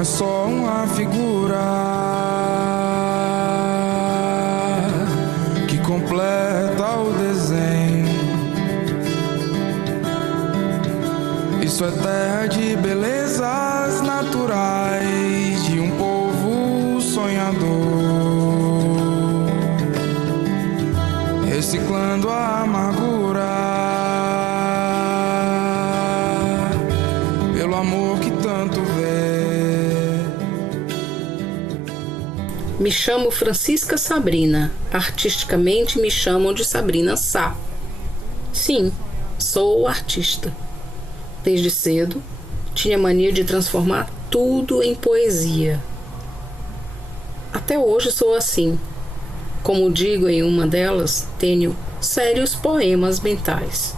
é só uma figura que completa o desenho. Isso é terra de belezas naturais de um povo sonhador, reciclando a amargura pelo amor que tanto vê. Me chamo Francisca Sabrina. Artisticamente me chamam de Sabrina Sá. Sim, sou artista. Desde cedo, tinha mania de transformar tudo em poesia. Até hoje sou assim. Como digo em uma delas, tenho sérios poemas mentais.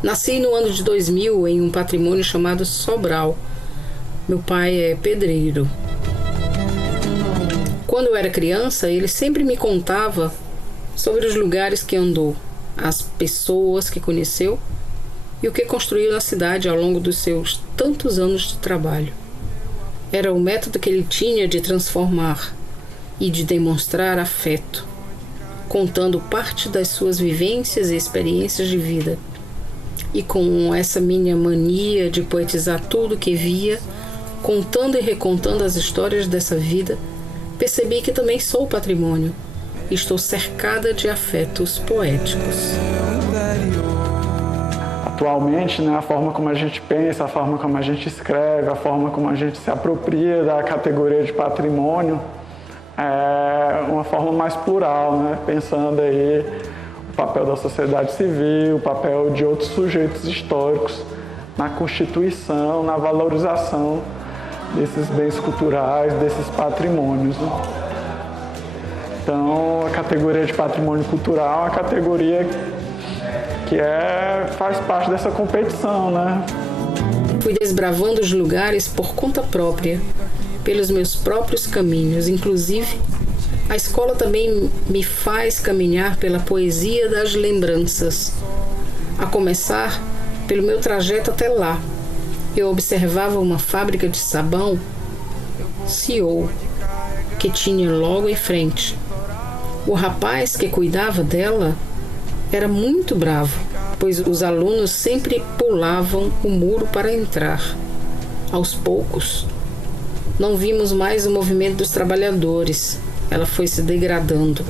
Nasci no ano de 2000 em um patrimônio chamado Sobral. Meu pai é pedreiro. Quando eu era criança, ele sempre me contava sobre os lugares que andou, as pessoas que conheceu e o que construiu na cidade ao longo dos seus tantos anos de trabalho. Era o método que ele tinha de transformar e de demonstrar afeto, contando parte das suas vivências e experiências de vida. E com essa minha mania de poetizar tudo que via, contando e recontando as histórias dessa vida, percebi que também sou patrimônio. Estou cercada de afetos poéticos. Atualmente, né, a forma como a gente pensa, a forma como a gente escreve, a forma como a gente se apropria da categoria de patrimônio é uma forma mais plural, né, pensando aí o papel da sociedade civil, o papel de outros sujeitos históricos na constituição, na valorização desses bens culturais, desses patrimônios, né? Então, a categoria de patrimônio cultural é uma categoria que faz parte dessa competição, né? Fui desbravando os lugares por conta própria, pelos meus próprios caminhos. Inclusive, a escola também me faz caminhar pela poesia das lembranças. A começar pelo meu trajeto até lá. Eu observava uma fábrica de sabão, CEO, que tinha logo em frente. O rapaz que cuidava dela era muito bravo, pois os alunos sempre pulavam o muro para entrar. Aos poucos, não vimos mais o movimento dos trabalhadores. Ela foi se degradando.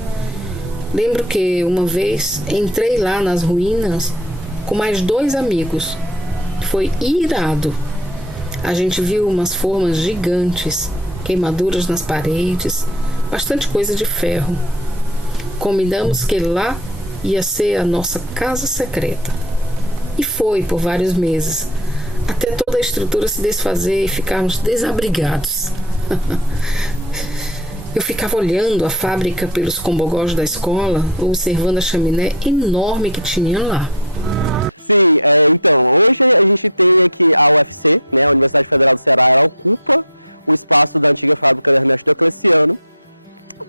Lembro que uma vez entrei lá nas ruínas com mais 2 amigos. Foi irado. A gente viu umas formas gigantes, queimaduras nas paredes, bastante coisa de ferro. Combinamos que lá ia ser a nossa casa secreta. E foi por vários meses, até toda a estrutura se desfazer e ficarmos desabrigados. Eu ficava olhando a fábrica pelos combogós da escola, observando a chaminé enorme que tinha lá. Sim, então, hoje a gente tem aqui a UFC, né, a Universidade Federal do Ceará, ela ocupa o espaço da antiga fábrica da Ernesto Diocleciano.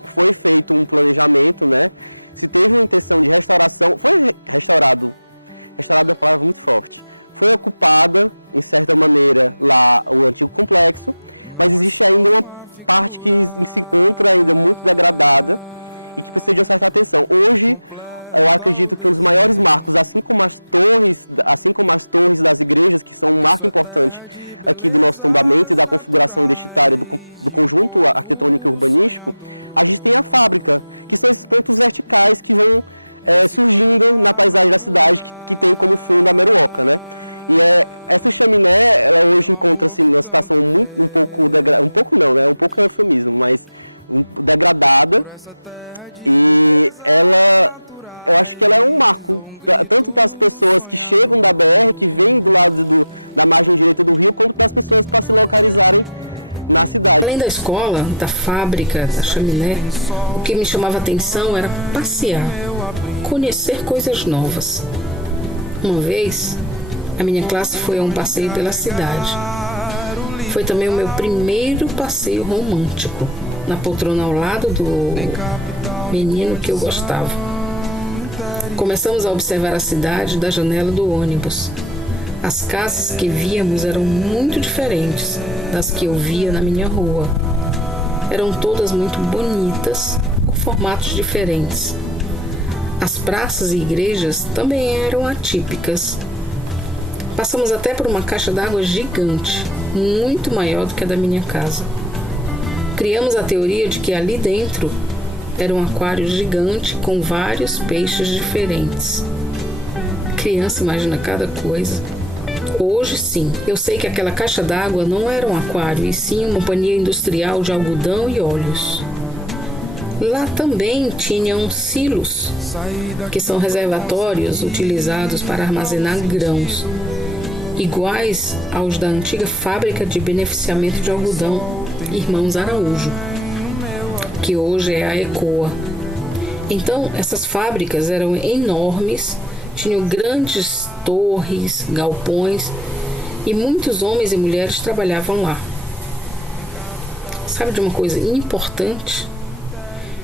Foi feito um planejamento, né, se teve uma intenção de restauração, foi restaurado é uma palavra muito forte, foi ocupada, em certa maneira, lá o antigo complexo, mas existe ainda uma parte que se encontra ainda muito degradada e que precisa de uma certa atenção. Hoje, eu acredito que um dos maiores marcos, assim como as torres das igrejas, que são um marco importante aqui do nosso tombamento e da configuração identitária do conjunto arquitetônico e urbanístico, a gente tem a fábrica, que são esses pontos verticais que vão surgindo na paisagem da cidade, que tem como fundo a Meruoca, né? E essa chaminé, ela hoje encontra-se numa situação um pouco é eufemismo, mas degradada, e eu acho que ela é um marco, tanto para as pessoas que chegam da BR, que vêm do lado da margem direita do rio, como para as pessoas para se localizarem na cidade. Além da escola, da fábrica, da chaminé, o que me chamava atenção era passear, conhecer coisas novas. Uma vez, a minha classe foi a um passeio pela cidade. Foi também o meu primeiro passeio romântico, na poltrona ao lado do menino que eu gostava. Começamos a observar a cidade da janela do ônibus. As casas que víamos eram muito diferentes das que eu via na minha rua. Eram todas muito bonitas, com formatos diferentes. As praças e igrejas também eram atípicas. Passamos até por uma caixa d'água gigante, muito maior do que a da minha casa. Criamos a teoria de que ali dentro era um aquário gigante com vários peixes diferentes. A criança imagina cada coisa. Hoje sim, eu sei que aquela caixa d'água não era um aquário, e sim uma companhia industrial de algodão e óleos. Lá também tinham silos, que são reservatórios utilizados para armazenar grãos, iguais aos da antiga fábrica de beneficiamento de algodão Irmãos Araújo, que hoje é a ECOA. Então, essas fábricas eram enormes, tinham grandes torres, galpões, e muitos homens e mulheres trabalhavam lá. Sabe de uma coisa importante?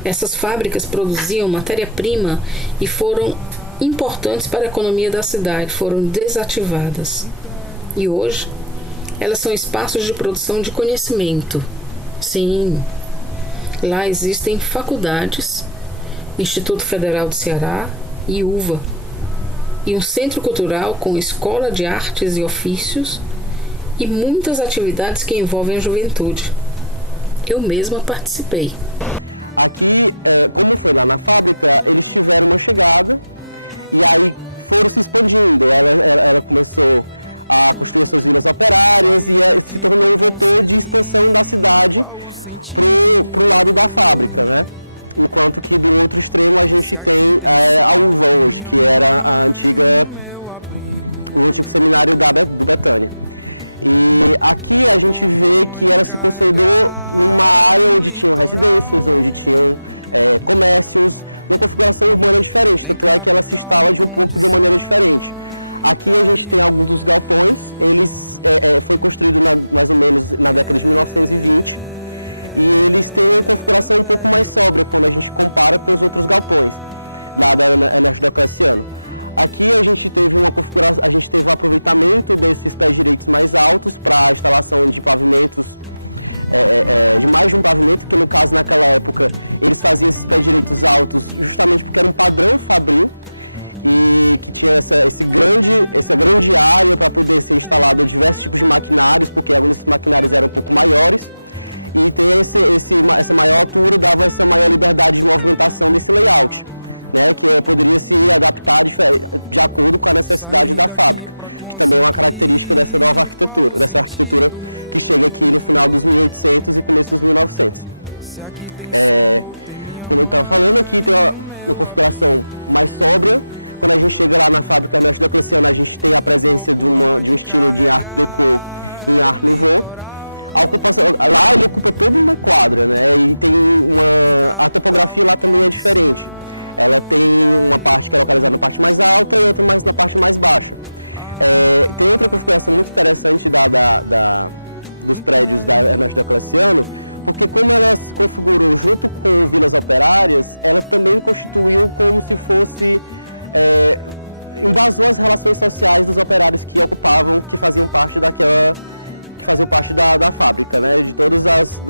Essas fábricas produziam matéria-prima e foram importantes para a economia da cidade, foram desativadas. E hoje, elas são espaços de produção de conhecimento. Sim, lá existem faculdades, Instituto Federal do Ceará e UVA, e um centro cultural com escola de artes e ofícios e muitas atividades que envolvem a juventude. Eu mesma participei. Aqui, como foi lá na fábrica, eles tiveram uma chegada e aí foram se expandindo. Ela começou a construir suas vilas operárias e se tornou um vetor de expansão da cidade para o lado da fábrica, né? Enquanto que do outro extremo a gente tem a UVA hoje, que era o antigo seminário do Betânia. E aqui a gente vê que ela se consolidou numa área onde tinham residências, onde tinham comércios, uma configuração urbana diferente, tanto é que ela se instala de uma maneira diferente. Aqui a gente tem alguns dos galpões, foi construído mais ou menos na década de 1920, e eles têm uma configuração um pouco mais sóbria quando a gente compara com os outros galpões lá da Ernesto Diocleciano. Aqui a gente teve uma configuração, a gente teve um aproveitamento desses pés direitos mais altos para a instalação de pavimentos, de mais de um pavimento, que no caso naquela época eles faziam esses pés direitos altos justamente porque era um padrão fabril e que tinha essa grande área para poder ser instalado diversos tipos de maquinários, porque alguns desses maquinários eram um pouco maiores, e ter essa maior altura dava essa maior liberdade de movimentação desse layout, né, que poderia se adaptar de acordo com a necessidade da fábrica, que também é uma característica dessa nova arquitetura, dessa arquitetura que chega aqui no final dos 1800 e começo dos 1900. Como eu estava falando, aqui tem uma configuração mais sóbria. Quando a gente chega lá na fábrica Ernesto Diocleciano, a gente tem a presença de um estilo de Art Deco em Art Nouveau. A ocupação, lá ele ocupa toda uma quadra, né, e tem a topografia lá também é diferente. Ela tem uma parte que é localizada na parte mais alta e outra mais na parte mais baixa. Tem outra configuração muito interessante dos prédios da Ernesto Diocleciano, porque como ela se configurou junto com vilas operárias, ela também constituiu como se fosse... invasou as relações sociais dos operários que faziam parte da fábrica, né, de todas as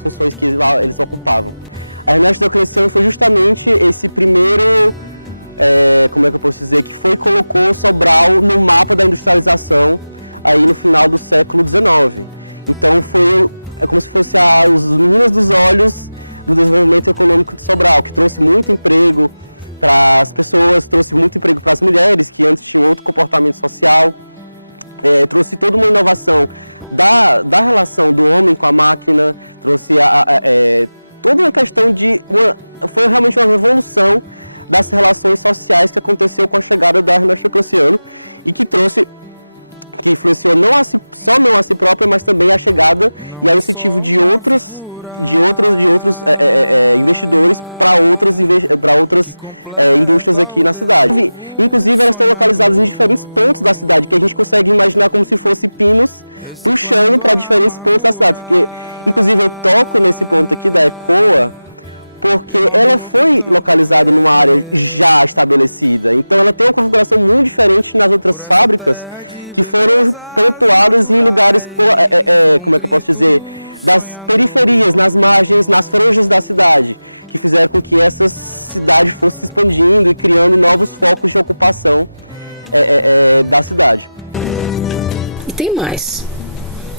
funções que lá eles ocupavam. A Ernesto Diocleciano foi justamente esse primeiro, como é que eu posso dizer, que colocou Sobral no mapa da industrialização aí no final do século XIX. Então é como se fosse os meninos dos olhos do desenvolvimento econômico de Sobral, que trouxe muito emprego para as pessoas, trouxe muito emprego para as mulheres, que antes tinham outro comportamento social, trouxe toda uma inovação da relação do homem com a máquina, trouxe toda uma questão foi realmente uma revolução das relações sociais que aconteceu com a chegada da Ernesto Diocleciano e que influenciou não a si própria, mas também a chegada e a incentivo de outros investidores para outras indústrias aqui na cidade. Inclusive, elas estão localizadas em diferentes pontos da cidade, que a gente consegue imaginar como se fossem pinos puxando para diferentes pontos da cidade. Porque, inclusive, eu toco nesse ponto aqui da ECOA, porque ela foi localizada numa área já estabelecida. Então, ela tem uma configuração muito diferente nas outras fábricas que foram pontuadas em lugares, como é que eu posso dizer, das periferias, nas margens, nas franjas da cidade, que fizeram com que essa cidade fosse se expandindo e criando novos focos de ocupação da cidade. E tem mais.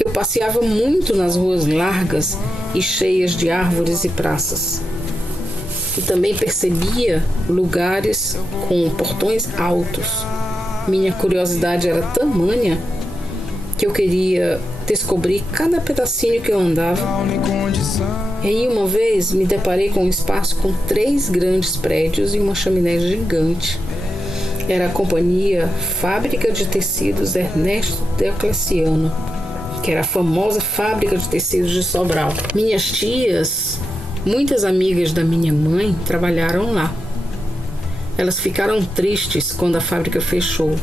Eu passeava muito nas ruas largas e cheias de árvores e praças. E também percebia lugares com portões altos. Minha curiosidade era tamanha que eu queria descobrir cada pedacinho que eu andava. E aí uma vez me deparei com um espaço com 3 grandes prédios e uma chaminé gigante. Era a companhia Fábrica de Tecidos Ernesto Diocleciano, que era a famosa fábrica de tecidos de Sobral. Minhas tias, muitas amigas da minha mãe, trabalharam lá. Elas ficaram tristes quando a fábrica fechou,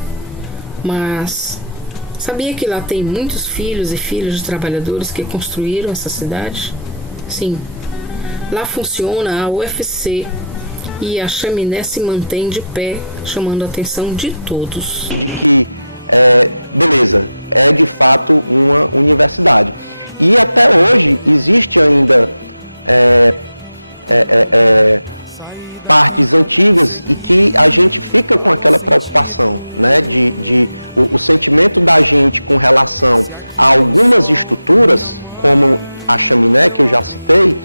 mas sabia que lá tem muitos filhos e filhas de trabalhadores que construíram essa cidade? Sim, lá funciona a UFC e a chaminé se mantém de pé, chamando a atenção de todos. De que, beleza, é de fato uma universidade. E até hoje existe ainda partes antigas e que a gente fica com aquela preocupação, né, o sentimento da gente com relação a algumas estruturas, como a chaminé que eu já citei,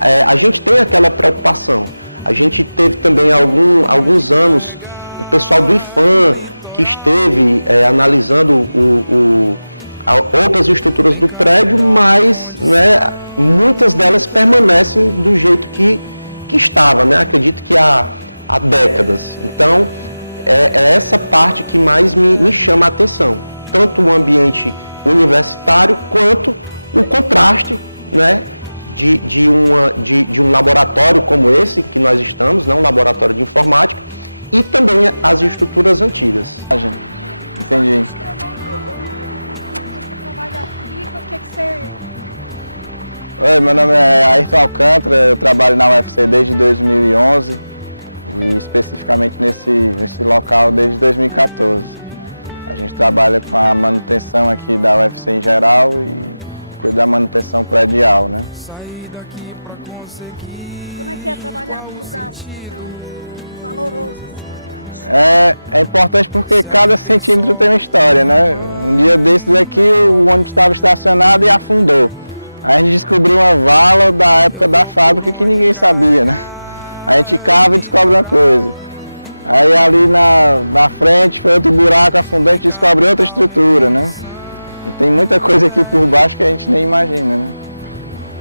a gente tem aquela preocupação. A gente teve também alguns anos o pessoal do IFAM que esteve analisando outras estruturas do prédio, mas, né, muitas delas permanecem do jeito que estava, né? Acredito que há décadas. Então, é essa parte que mais me chama a atenção, tanto o ambiente universitário quanto o contraste, né, de um laboratório como esse que nós estamos, né, um laboratório de informática, e também as estruturas antigas. Entendi. Oi, meu nome é Ayrton Alcântara, eu trabalho na UFC desde 2011 e especificamente nesse local desde 2014. A gente trabalha com a manutenção aqui da UFC em geral e cuida da manutenção predial, né? Como é que é trabalhar num lugar assim tão valoroso? É importante porque cada centímetro tem uma história, né? Um dia desses aqui o ônibus estava estacionado e afundou. Aí a gente descobriu uma vala da época da fábrica que ninguém sabia, né? A gente cava e descobre uma coisa. Aí ali na frente foi outro buraco afundante, a gente descobre outra estrutura, né? E tem muita coisa aqui por baixo que a gente nem imagina, né?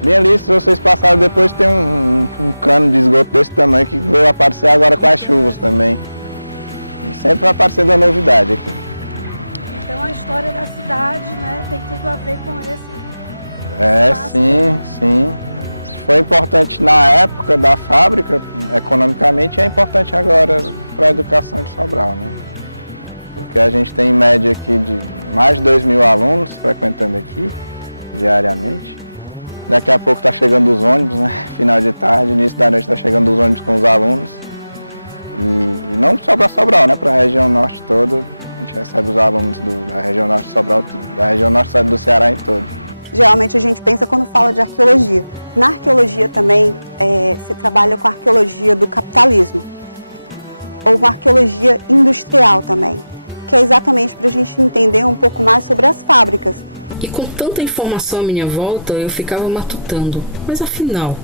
Bem ali, se vocês passarem depois, tem um cano de esgoto desse tamanho que veio aparecer agora com as chuvas também. E sempre vai aparecendo uma novidade aqui. Então a história da cidade, né, tem tudo a ver com esse... Sim. Foi importante na época da fábrica, economicamente, é importante agora para a educação de Sobral, né? Porque a gente tem em média aqui de mais de 2.000 alunos frequentando aqui diariamente. Daqui a pouco está chegando os ônibus, né? Final de tarde, início da noite está chegando os ônibus com os alunos. E não só para Sobral, né? Para a região norte toda, a gente recebe os alunos da região norte de Sobral, da região norte do Ceará em todo. Geralmente a gente pensa quando fala de arqueologia. Na arqueologia também se trabalha com a arqueologia do capitalismo, ou com a arqueologia industrial também, que é exatamente para a gente entender um pouco mais sobre as fábricas. E com tanta informação à minha volta, eu ficava matutando. Mas afinal,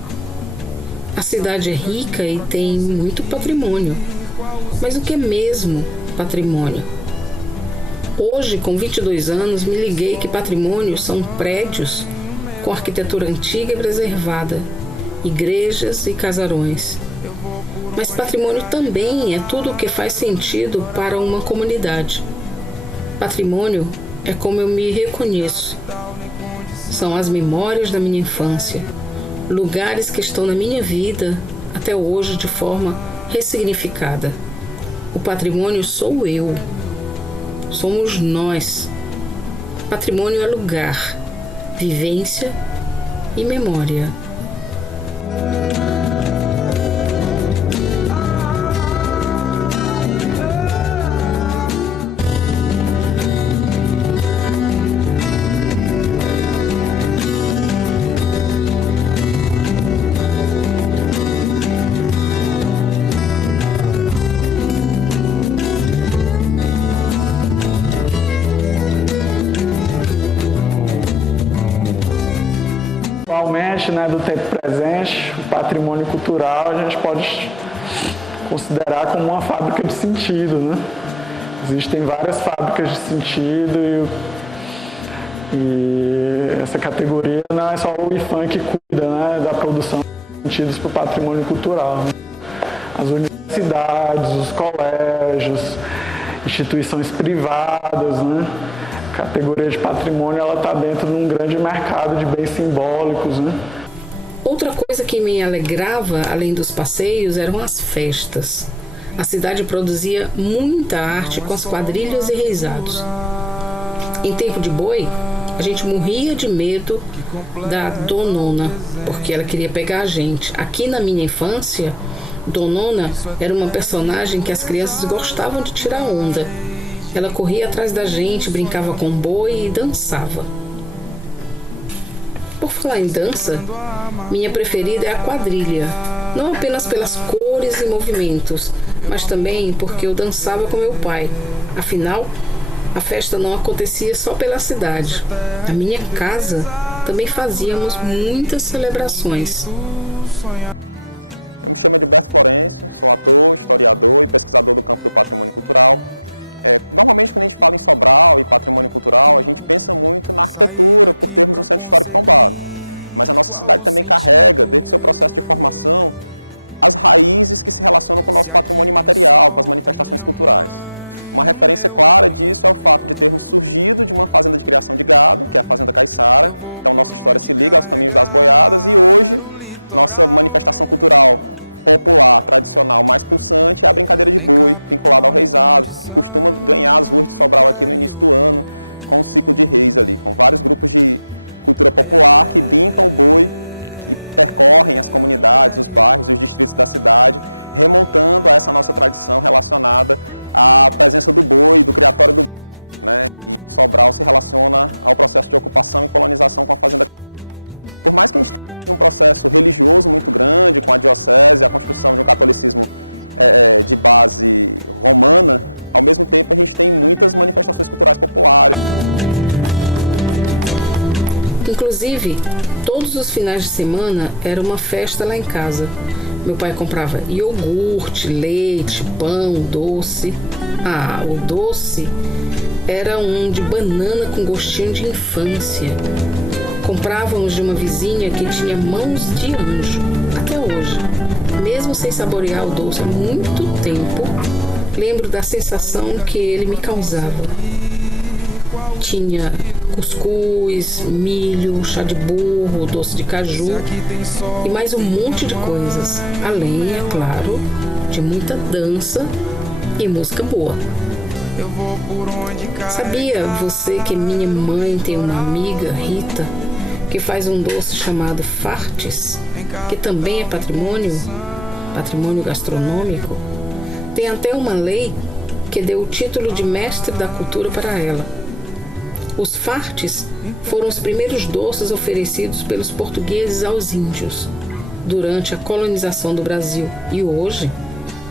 a cidade é rica e tem muito patrimônio. Mas o que é mesmo patrimônio? Hoje, com 22 anos, me liguei que patrimônio são prédios com arquitetura antiga e preservada, igrejas e casarões. Mas patrimônio também é tudo o que faz sentido para uma comunidade. Patrimônio é como eu me reconheço. São as memórias da minha infância, lugares que estão na minha vida até hoje de forma ressignificada. O patrimônio sou eu. Somos nós. Patrimônio é lugar, vivência e memória. consciente, né, do tempo presente, o patrimônio cultural a gente pode considerar como uma fábrica de sentido, né? Existem várias fábricas de sentido e essa categoria não é só o IFAM que cuida, né, da produção de sentidos para o patrimônio cultural, né? As universidades, os colégios, instituições privadas, né? A categoria de patrimônio ela está dentro de um grande mercado de bens simbólicos, né? Outra coisa que me alegrava, além dos passeios, eram as festas. A cidade produzia muita arte com as quadrilhas e reisados. Em tempo de boi, a gente morria de medo da Donona, porque ela queria pegar a gente. Aqui na minha infância, Donona era uma personagem que as crianças gostavam de tirar onda. Ela corria atrás da gente, brincava com boi e dançava. Por falar em dança, minha preferida é a quadrilha, não apenas pelas cores e movimentos, mas também porque eu dançava com meu pai. Afinal, a festa não acontecia só pela cidade. Na minha casa também fazíamos muitas celebrações. Eu me chamo Edilberto Florencio, sou ator, historiador e pesquisador do campo do patrimônio cultural. Normalmente, quando a gente fala em Sobral e patrimônio cultural, a gente pensa muito na arquitetura, por termos um centro histórico tombado. Mas a nossa cidade também carrega, desde o seu processo de formação, as raízes que se relacionam com o nosso patrimônio imaterial, com as manifestações culturais. Uma referência clara disso é o fato de termos surgido de uma fazenda de criação de gado, que é a Fazenda Caiçara. Então, nossa história se liga aos caminhos das boiadas e hoje, nossa manifestação cultural popular, tradicional, mais pulsante é a brincadeira de boi, vinculada ao reisado, que costuma ganhar as ruas de Sobral aqui no início do ano, com um ciclo de reis ali, com vários grupos de cultura popular que brincam o boi e percorrem as comunidades, os bairros, os distritos da cidade, remontando a essa nossa tradição relacionada à presença do boi, do criatório do boi, né? E Sobral se relaciona ao processo de ocupação e colonização com a fazenda. Por mais que a gente tenha um processo religioso muito grande com a diocese, a construção de um catolicismo de base romana, ao mesmo tempo a gente tem muitas manifestações culturais populares. Inclusive, todos os finais de semana era uma festa lá em casa. Meu pai comprava iogurte, leite, pão, doce. O doce era um de banana com gostinho de infância. Comprávamos de uma vizinha que tinha mãos de anjo, até hoje. Mesmo sem saborear o doce há muito tempo, lembro da sensação que ele me causava. Tinha cuscuz, milho, chá de burro, doce de caju e mais um monte de coisas. Além, é claro, de muita dança e música boa. Sabia você que minha mãe tem uma amiga, Rita, que faz um doce chamado fartes, que também é patrimônio gastronômico? Tem até uma lei que deu o título de mestre da cultura para ela. Os fartes foram os primeiros doces oferecidos pelos portugueses aos índios durante a colonização do Brasil e hoje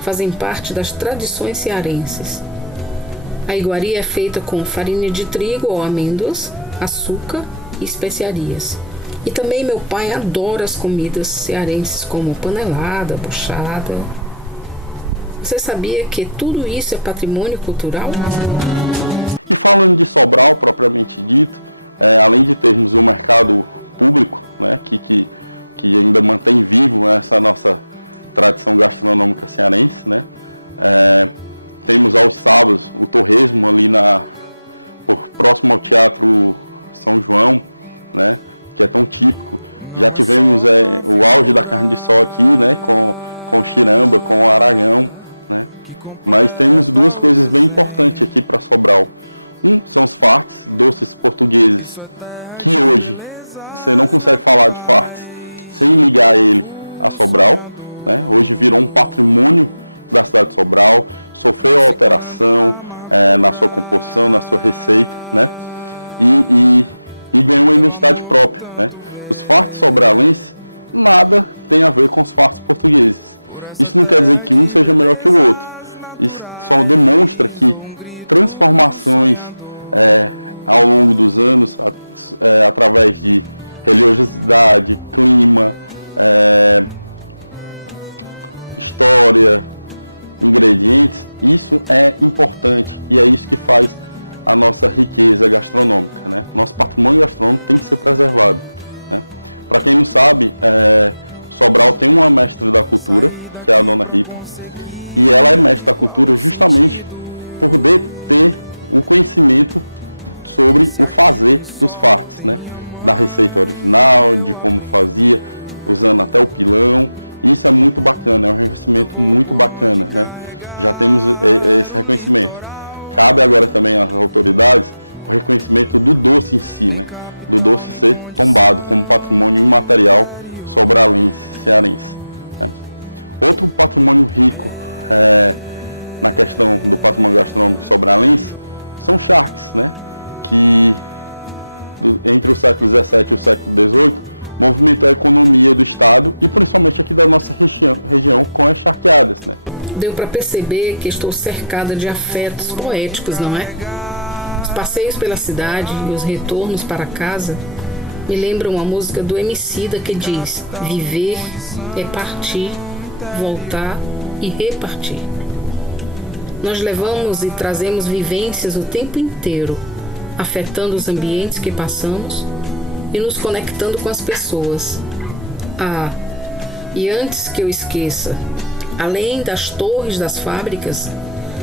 fazem parte das tradições cearenses. A iguaria é feita com farinha de trigo ou amêndoas, açúcar e especiarias. E também meu pai adora as comidas cearenses como panelada, buchada. Você sabia que tudo isso é patrimônio cultural? E falando de Sobral propriamente dito, além de termos um mercado público, né, que ainda mantém vivo essa nossa tradição gastronômica cearense, né, temos aos sábados o torresmo ali próximo ao Teatro São João, né, que é tão típico. Já tivemos o auge da carne de sol aqui, né, com chiramba, com aragão, né, mas temos duas coisas bem importantes aqui para Sobral. São os fartes, doces portugueses, que hoje você não consegue falar de fartes sem ligar ele a Sobral, né? Hoje virou um patrimônio da cidade de Sobral, sofreu alteração na sua composição, na sua receita, né? E ganhou uma identidade própria, né? Os fartes sobralenses nada tem a ver com os fartes portugueses. Isso não quer dizer que um seja melhor que o outro. Isso só demonstra que transformações ao longo dos anos, através de religiosidade, clima, história, ingredientes, isso é importante e é isso que faz a nossa riqueza gastronômica, né? Nosso patrimônio gastronômico tem que ser preservado, né? Para quem não sabe, Sobral tem uma mestre da cultura, que é a Dona Rita, e ela é mestre da cultura justamente por ter o conhecimento sobre o fazer dos fartes, né? Da receita original, de como fazia, usando até o pilão. Isso é muito bacana, é um reconhecimento muito bacana, né? Já temos esse reconhecimento. Cabe agora também às autoridades o reconhecimento do doce em si, né? Do doce ser tombado como patrimônio imaterial sobralense, cearense, né? Outro patrimônio rico na questão do patrimônio gastronômico sobralense são charques, né? Que entre o século XVII e o século XVIII movimentou a economia do estado e principalmente aqui da nossa região com as charqueadas, né? Deu para perceber que estou cercada de afetos poéticos, não é? Os passeios pela cidade e os retornos para casa me lembram a música do Emicida que diz: viver é partir, voltar e repartir. Nós levamos e trazemos vivências o tempo inteiro, afetando os ambientes que passamos e nos conectando com as pessoas. E antes que eu esqueça, além das torres das fábricas,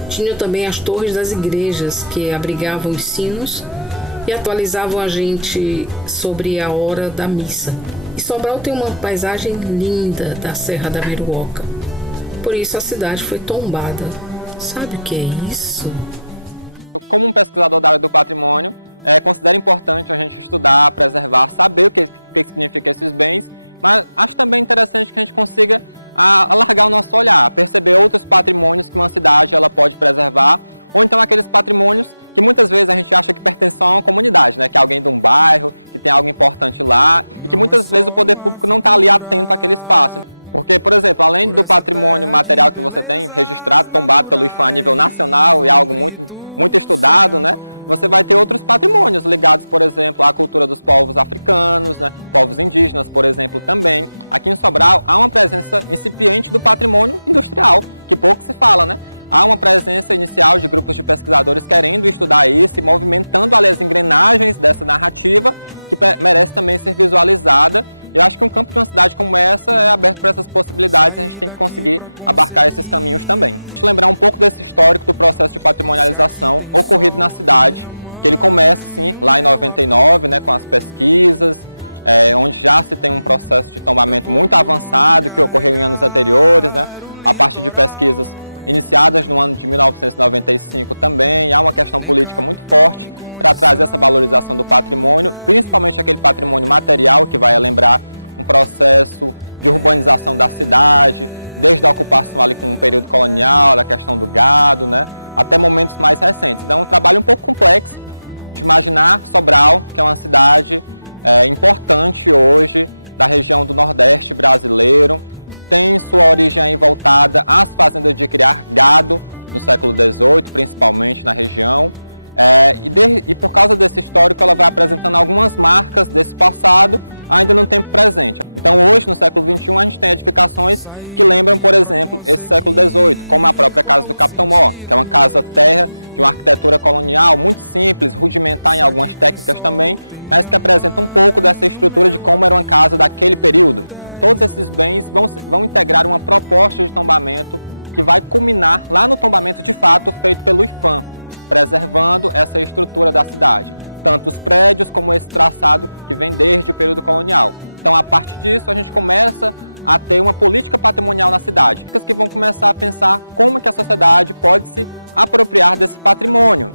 tinham também as torres das igrejas que abrigavam os sinos e atualizavam a gente sobre a hora da missa. E Sobral tem uma paisagem linda da Serra da Meruoca. Por isso a cidade foi tombada. Sabe o que é isso? Como um pesquisador da área do patrimônio, considero importante a gente estudar, preservar, saber o que significa esses bens, mas acho também interessante que a gente consiga alargar o nosso olhar, perceber outros patrimônios que uma cidade ela pode preservar, ou então aqueles patrimônios que muitas vezes a gente acha que pertencem a uma comunidade, né? Que é alguém de um bairro, que tem algo importante lá, e que muitas vezes o poder público não está ali atento àquele espaço. Porque, por exemplo, além do patrimônio material que você tem registrado, tombado pelo IFAM a nível nacional e algo muito estudado, né? Você vai ter outros patrimônios ligados, por exemplo, à cultura dos povos africanos, né? Povos indígenas, por exemplo, também. Aqui em Sobral há uma presença incipiente do patrimônio industrial, que pouco se fala, né? Há uma presença inicial de grupos de pesquisadores querendo estudar isso e movimentando ali as engrenagens dessa narrativa, que merece também ser visualizada. Eu acho que um campo de uma cidade como essa é aberto para essas possibilidades, a gente tem que conseguir abarcar esses caminhos também. Deixa eu lembrar um pouco desse histórico do processo de patrimonialização ocorrido na cidade, que ele começa, sim, lá em 99, né, com as pesquisas, onde já se tem um processo de tombamento muito avançado, que ocorreu em anos anteriores, né, a partir de pesquisas iniciadas no ano de 1995 também. Há uma questão política muito forte para trazer essa valorização do patrimônio, principalmente aquele patrimônio material que vai lembrar um processo de urbanização da cidade, desde a ocupação ali com o período colonial, a questão do gado, né, até momentos mais recentes. Então é um trabalho um pouco complexo de imaginar Sobral, que é uma cidade importante hoje da região do Nordeste brasileiro, tem sua origem aí voltada às fazendas de criar gado no século XVIII, principalmente na região. E por causa desse histórico, ela vai apresentando algumas marcas desse passado, ainda no tempo presente. Então hoje, no século XXI, a gente tem edificações que lembram, por exemplo, esse século XVIII, como a própria Casa do Capitão Mor, que é uma casa-terra de uma arquitetura colonial muito simples, rudimentar em algumas técnicas também, mas que apresenta um pouco dessa estrutura de como era uma casa daquele período. Todos esses bens vão integrar uma proposta de tombamento que vai culminar lá no tombamento de fato feito pelo IFAM, preservando essa estrutura da cidade, tanto os prédios como esse traçado que vem desde o período colonial. Então, a partir disso, a gente começa a ter uma política patrimonial na cidade, que vão começar a pensar como que a sociedade pode se apropriar desse patrimônio,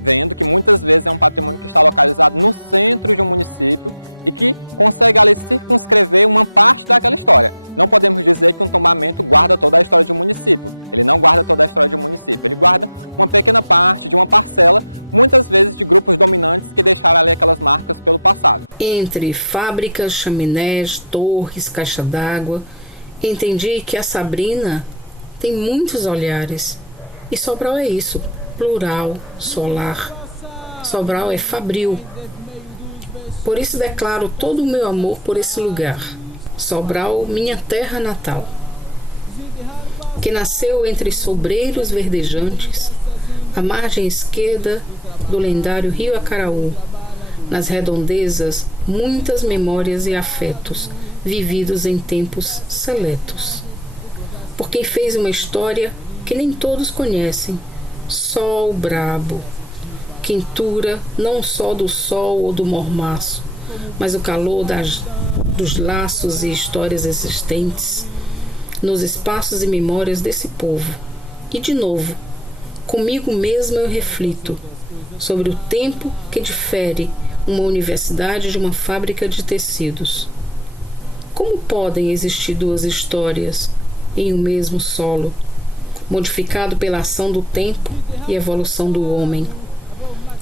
vendo que muitas vezes é um patrimônio que está localizado no centro de um município e que consegue ali circunscrever uma parte daquela história. Não podemos dizer que um tombamento guarda toda a história de um município. Ele não guarda toda a história de um município. Ele guarda uma pequena parte de uma parcela, muitas vezes de grupos dominantes que deixaram ali aquelas marcas pelo passado. Entre fábricas, chaminés, torres, caixa d'água, entendi que a Sabrina tem muitos olhares. E Sobral é isso, plural, solar. Sobral é fabril. Por isso declaro todo o meu amor por esse lugar, Sobral, minha terra natal, que nasceu entre sobreiros verdejantes, à margem esquerda do lendário rio Acaraú, nas redondezas muitas memórias e afetos vividos em tempos seletos. Por quem fez uma história que nem todos conhecem, sol brabo, quentura não só do sol ou do mormaço, mas o calor dos laços e histórias existentes nos espaços e memórias desse povo. E de novo, comigo mesmo eu reflito sobre o tempo que difere uma universidade de uma fábrica de tecidos. Como podem existir duas histórias em um mesmo solo, modificado pela ação do tempo e evolução do homem?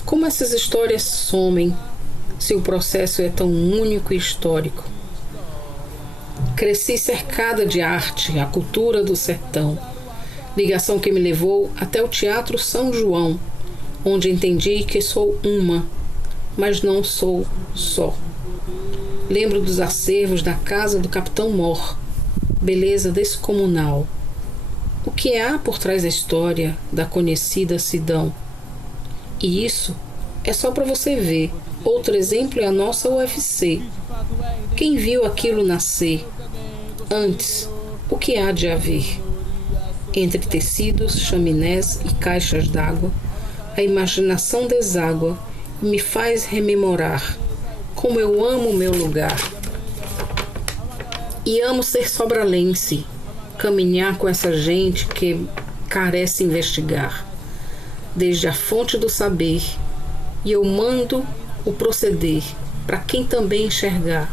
Como essas histórias somem, se o processo é tão único e histórico? Cresci cercada de arte, a cultura do sertão, ligação que me levou até o Teatro São João, onde entendi que sou uma, mas não sou só. Lembro dos acervos da casa do Capitão Mor, beleza descomunal. O que há por trás da história da conhecida Sidão? E isso é só para você ver. Outro exemplo é a nossa UFC. Quem viu aquilo nascer? Antes, o que há de haver? Entre tecidos, chaminés e caixas d'água, a imaginação deságua e me faz rememorar como eu amo o meu lugar. E amo ser sobralense, caminhar com essa gente que carece investigar, desde a fonte do saber, e eu mando o proceder para quem também enxergar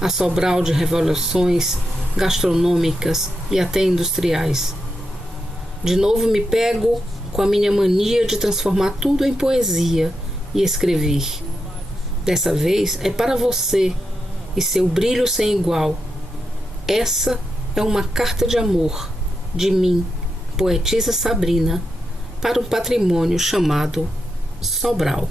a Sobral de revoluções gastronômicas e até industriais. De novo me pego com a minha mania de transformar tudo em poesia e escrever. Dessa vez é para você e seu brilho sem igual. Essa é uma carta de amor de mim, poetisa Sabrina, para um patrimônio chamado Sobral.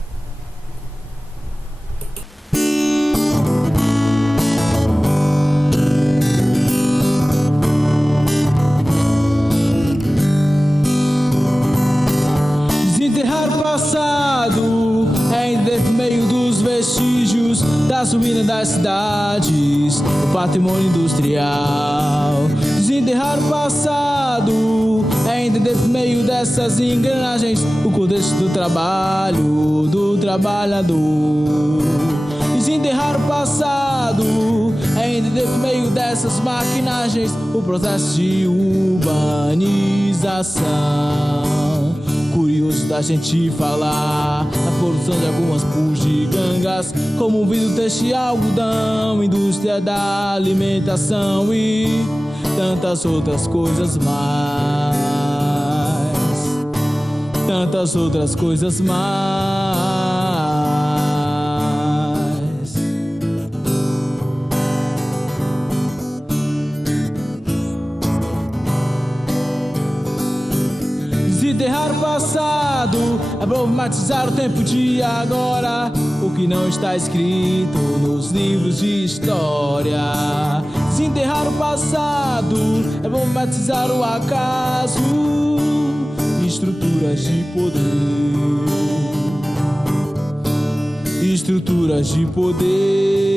Desenterrar o passado ainda no meio dos vestígios das ruínas das cidades, o patrimônio industrial. Desenterrar o passado ainda no meio dessas engrenagens, o contexto do trabalho, do trabalhador. Desenterrar o passado ainda no meio dessas maquinagens, o processo de urbanização. Curioso da gente falar a produção de algumas bugigangas, como vidro, têxtil, algodão, indústria da alimentação e tantas outras coisas mais. Tantas outras coisas mais. Desenterrar o passado é problematizar o tempo de agora, o que não está escrito nos livros de história. Desenterrar o passado é problematizar o acaso, estruturas de poder, estruturas de poder.